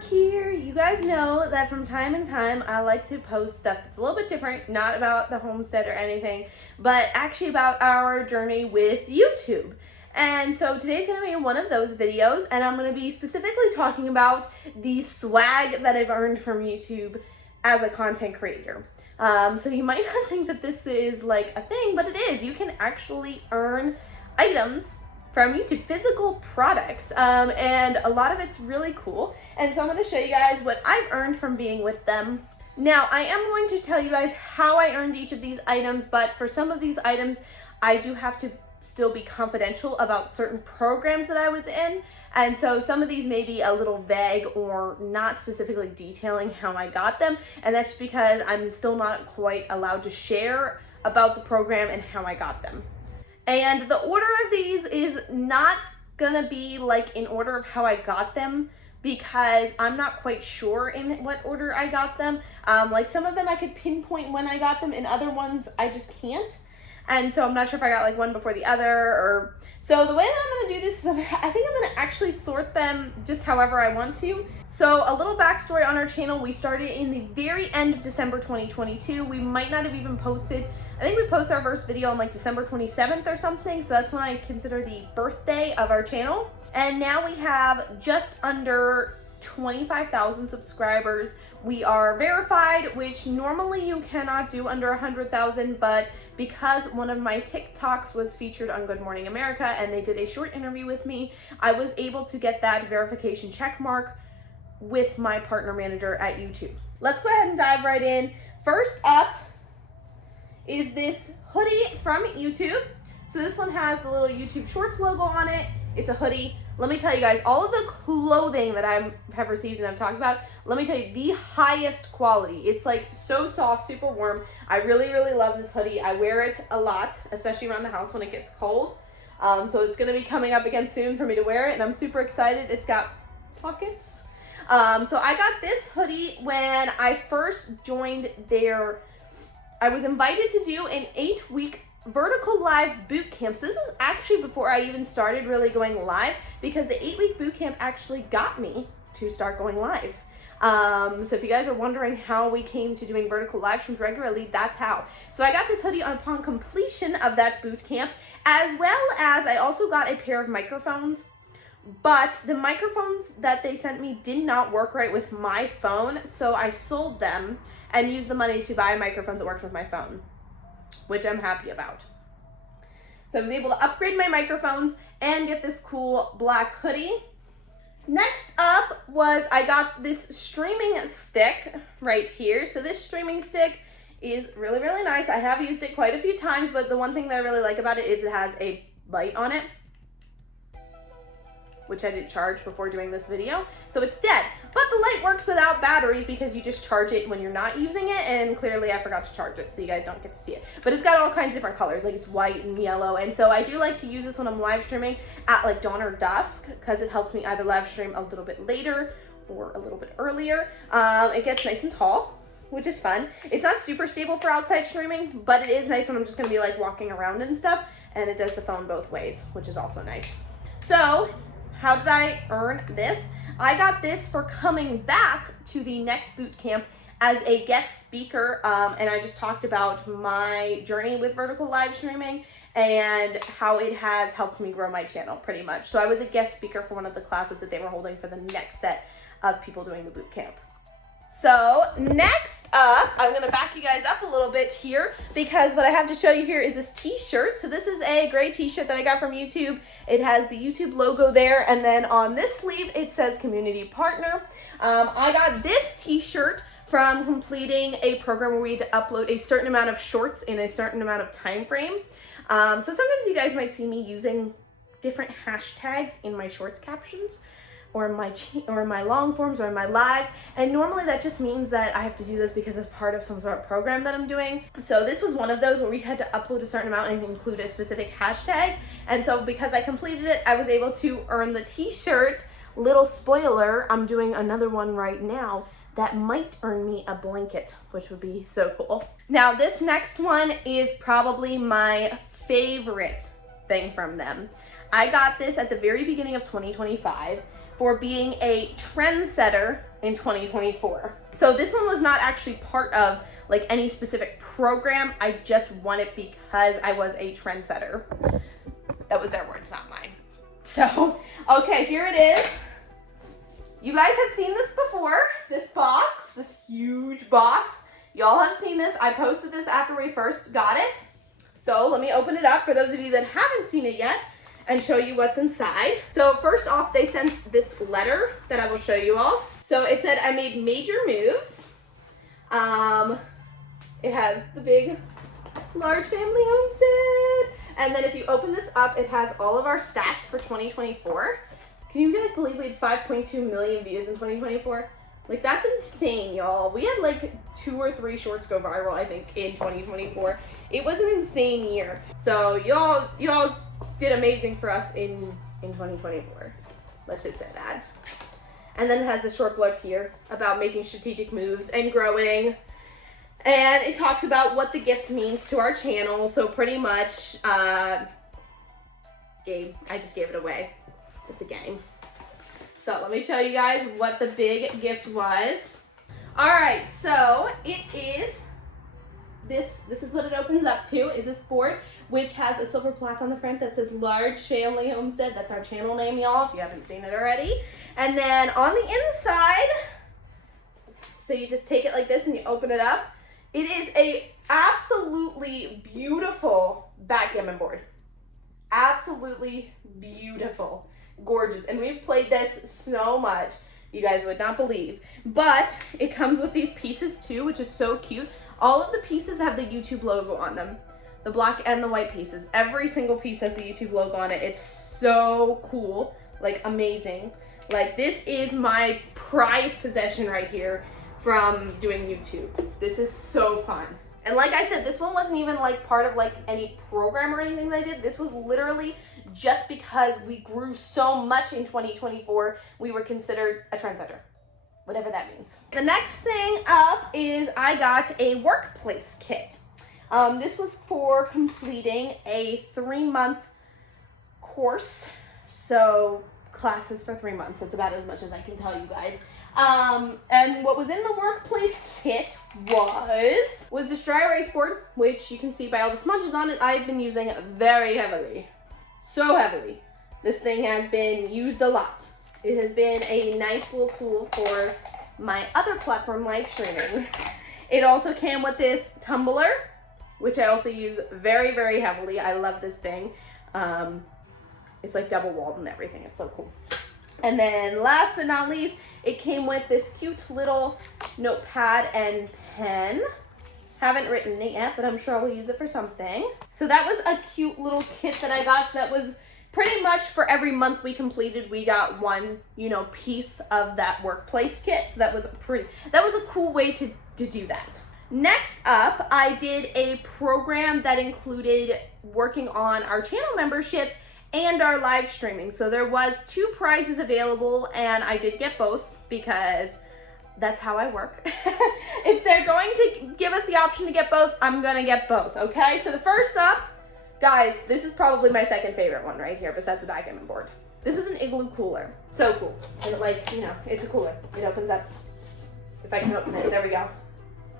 Brooke here. You guys know that from time to time I like to post stuff that's a little bit different, not about the homestead or anything, but actually about our journey with YouTube. And so today's going to be one of those videos, and I'm going to be specifically talking about the swag that I've earned from YouTube as a content creator. So you might not think that this is like a thing, but it is. You can actually earn items from YouTube, physical products, and a lot of it's really cool. And so I'm going to show you guys what I've earned from being with them. Now, I am going to tell you guys how I earned each of these items, but for some of these items, I do have to still be confidential about certain programs that I was in. And so some of these may be a little vague or not specifically detailing how I got them. And that's because I'm still not quite allowed to share about the program and how I got them. And the order of these is not gonna be like in order of how I got them, because I'm not quite sure in what order I got them. Like some of them I could pinpoint when I got them, and other ones I just can't. And so I'm not sure if I got like one before the other, or so the way that I'm gonna do this is I think I'm gonna actually sort them just however I want to. So a little backstory on our channel: we started in the very end of December 2022. We might not have even posted, I think we posted our first video on like December 27th or something. So that's when I consider the birthday of our channel. And now we have just under 25,000 subscribers. We are verified, which normally you cannot do under 100,000, but because one of my TikToks was featured on Good Morning America and they did a short interview with me, I was able to get that verification check mark with my partner manager at YouTube. Let's go ahead and dive right in. First up is this hoodie from YouTube. So this one has the little YouTube Shorts logo on it. It's a hoodie. Let me tell you guys, all of the clothing that I have received and I've talked about, let me tell you, the highest quality. It's like so soft, super warm. I really, really love this hoodie. I wear it a lot, especially around the house when it gets cold. So it's gonna be coming up again soon for me to wear it, and I'm super excited. It's got pockets. So I got this hoodie when I first joined I was invited to do an 8-week vertical live boot camp. So this was actually before I even started really going live, because the 8-week boot camp actually got me to start going live. So if you guys are wondering how we came to doing vertical live streams regularly, that's how. So I got this hoodie upon completion of that boot camp, as well as I also got a pair of microphones. But the microphones that they sent me did not work right with my phone, so I sold them and used the money to buy microphones that worked with my phone, which I'm happy about. So I was able to upgrade my microphones and get this cool black hoodie. Next up was I got this streaming stick right here. So this streaming stick is really, really nice. I have used it quite a few times, but the one thing that I really like about it is it has a light on it, which I didn't charge before doing this video. So it's dead, but the light works without batteries because you just charge it when you're not using it, and clearly I forgot to charge it, so you guys don't get to see it. But it's got all kinds of different colors, like it's white and yellow, and so I do like to use this when I'm live streaming at like dawn or dusk, because it helps me either live stream a little bit later or a little bit earlier. It gets nice and tall, which is fun. It's not super stable for outside streaming, but it is nice when I'm just gonna be like walking around and stuff, and it does the phone both ways, which is also nice. So how did I earn this? I got this for coming back to the next boot camp as a guest speaker, and I just talked about my journey with vertical live streaming and how it has helped me grow my channel pretty much. So I was a guest speaker for one of the classes that they were holding for the next set of people doing the boot camp. So next up, I'm gonna back you guys up a little bit here, because what I have to show you here is this t-shirt. So this is a gray t-shirt that I got from YouTube. It has the YouTube logo there, and then on this sleeve it says community partner. I got this t-shirt from completing a program where we had to upload a certain amount of shorts in a certain amount of time frame. So sometimes you guys might see me using different hashtags in my shorts captions, or in my long forms, or in my lives, and normally that just means that I have to do this because it's part of some sort of program that I'm doing. So this was one of those where we had to upload a certain amount and include a specific hashtag, and so because I completed it, I was able to earn the t-shirt. Little spoiler, I'm doing another one right now that might earn me a blanket, which would be so cool. Now this next one is probably my favorite thing from them. I got this at the very beginning of 2025 for being a trendsetter in 2024. So this one was not actually part of like any specific program. I just won it because I was a trendsetter. That was their words, not mine. So, okay, here it is. You guys have seen this before, this box, this huge box. Y'all have seen this. I posted this after we first got it. So let me open it up for those of you that haven't seen it yet and show you what's inside. So first off, they sent this letter that I will show you all. So it said, I made major moves. It has the big, large family homestead. And then if you open this up, it has all of our stats for 2024. Can you guys believe we had 5.2 million views in 2024? Like, that's insane, y'all. We had like 2 or 3 shorts go viral, I think, in 2024. It was an insane year. So y'all did amazing for us in 2024. Let's just say that. And then it has a short blurb here about making strategic moves and growing. And it talks about what the gift means to our channel. So pretty much, game. I just gave it away. It's a game. So let me show you guys what the big gift was. All right, so it is this is what it opens up to, is this board, which has a silver plaque on the front that says Large Family Homestead. That's our channel name, y'all, if you haven't seen it already. And then on the inside, so you just take it like this and you open it up. It is a absolutely beautiful backgammon board. Absolutely beautiful. Gorgeous. And we've played this so much, you guys would not believe. But it comes with these pieces too, which is so cute. All of the pieces have the YouTube logo on them. The black and the white pieces. Every single piece has the YouTube logo on it. It's so cool. Like, amazing. Like, this is my prized possession right here from doing YouTube. This is so fun. And like I said, this one wasn't even like part of like any program or anything that I did. This was literally just because we grew so much in 2024, we were considered a trendsetter, whatever that means. The next thing up is I got a workplace kit. This was for completing a 3-month course. So classes for 3 months. That's about as much as I can tell you guys. And what was in the workplace kit was this dry erase board, which you can see by all the smudges on it, I've been using very heavily. So heavily. This thing has been used a lot. It has been a nice little tool for my other platform, live streaming. It also came with this tumbler, which I also use very, very heavily. I love this thing. It's like double walled and everything. It's so cool. And then last but not least, it came with this cute little notepad and pen. Haven't written it yet, but I'm sure I will use it for something. So that was a cute little kit that I got. So that was pretty much for every month we completed, we got one, piece of that workplace kit. So that was a cool way to do that. Next up, I did a program that included working on our channel memberships and our live streaming. So there was 2 prizes available, and I did get both because that's how I work. If they're going to give us the option to get both, I'm gonna get both, okay? So the first up, guys, this is probably my second favorite one right here besides the backgammon board. This is an igloo cooler. So cool. And it's a cooler. It opens up. If I can open it, there we go.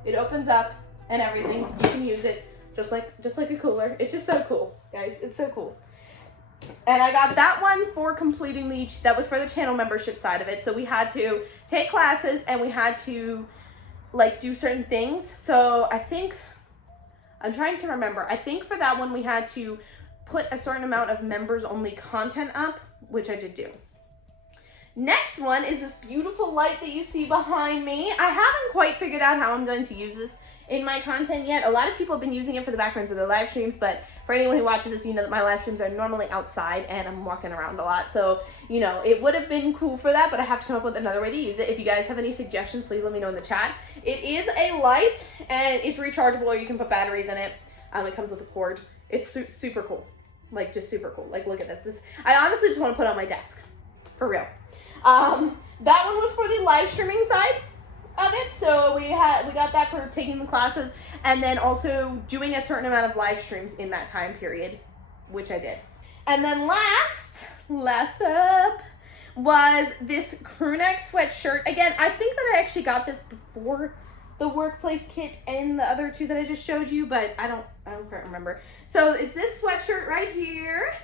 It opens up and everything. You can use it just like a cooler. It's just so cool, guys. It's so cool. And I got that one for completing that was for the channel membership side of it. So we had to take classes and we had to do certain things. So I'm trying to remember. I think for that one we had to put a certain amount of members only content up, which I did do. Next one is this beautiful light that you see behind me. I haven't quite figured out how I'm going to use this in my content yet. A lot of people have been using it for the backgrounds of their live streams, but for anyone who watches this, you know that my live streams are normally outside and I'm walking around a lot. So, it would have been cool for that, but I have to come up with another way to use it. If you guys have any suggestions, please let me know in the chat. It is a light and it's rechargeable, or you can put batteries in it. It comes with a cord. It's super cool. Just super cool. Look at this. I honestly just want to put it on my desk. For real. That one was for the live streaming side of it. So we got that for taking the classes and then also doing a certain amount of live streams in that time period, which I did. And then last up, was this crew neck sweatshirt. Again, I think that I actually got this before the workplace kit and the other two that I just showed you, but I don't quite remember. So it's this sweatshirt right here.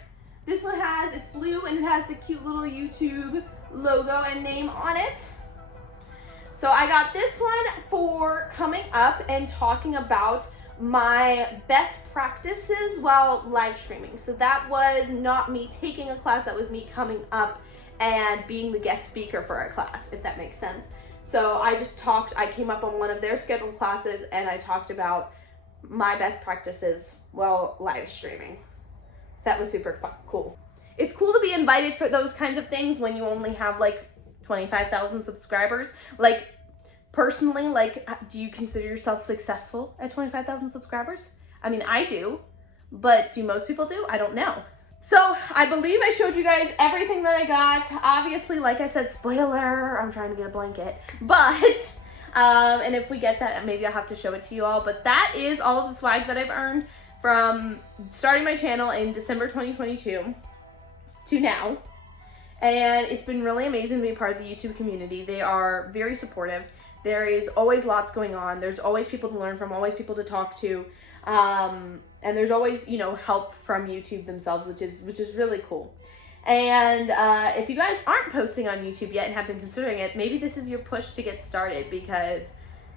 This one it's blue and it has the cute little YouTube logo and name on it. So I got this one for coming up and talking about my best practices while live streaming. So that was not me taking a class, that was me coming up and being the guest speaker for a class, if that makes sense. So I came up on one of their scheduled classes and I talked about my best practices while live streaming. That was super cool. It's cool to be invited for those kinds of things when you only have like 25,000 subscribers. Like, personally, like, do you consider yourself successful at 25,000 subscribers? I mean, I do, but do most people do? I don't know. So I believe I showed you guys everything that I got. Obviously, like I said, spoiler, I'm trying to get a blanket, but, and if we get that, maybe I'll have to show it to you all, but that is all of the swag that I've earned from starting my channel in December 2022 to now. And it's been really amazing to be a part of the YouTube community. They are very supportive. There is always lots going on. There's always people to learn from, always people to talk to. And there's always, you know, help from YouTube themselves, which is really cool. And if you guys aren't posting on YouTube yet and have been considering it, maybe this is your push to get started, because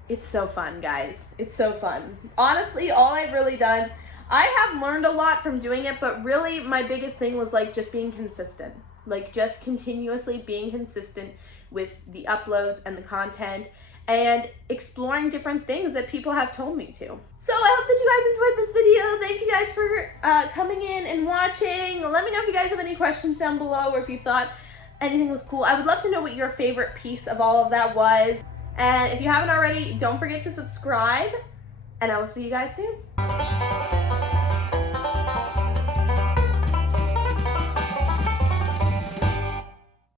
it's so fun, guys. It's so fun. Honestly, all I've really done, I have learned a lot from doing it, but really my biggest thing was like just being consistent. Like just continuously being consistent with the uploads and the content and exploring different things that people have told me to. So I hope that you guys enjoyed this video. Thank you guys for coming in and watching. Let me know if you guys have any questions down below or if you thought anything was cool. I would love to know what your favorite piece of all of that was. And if you haven't already, don't forget to subscribe, and I will see you guys soon.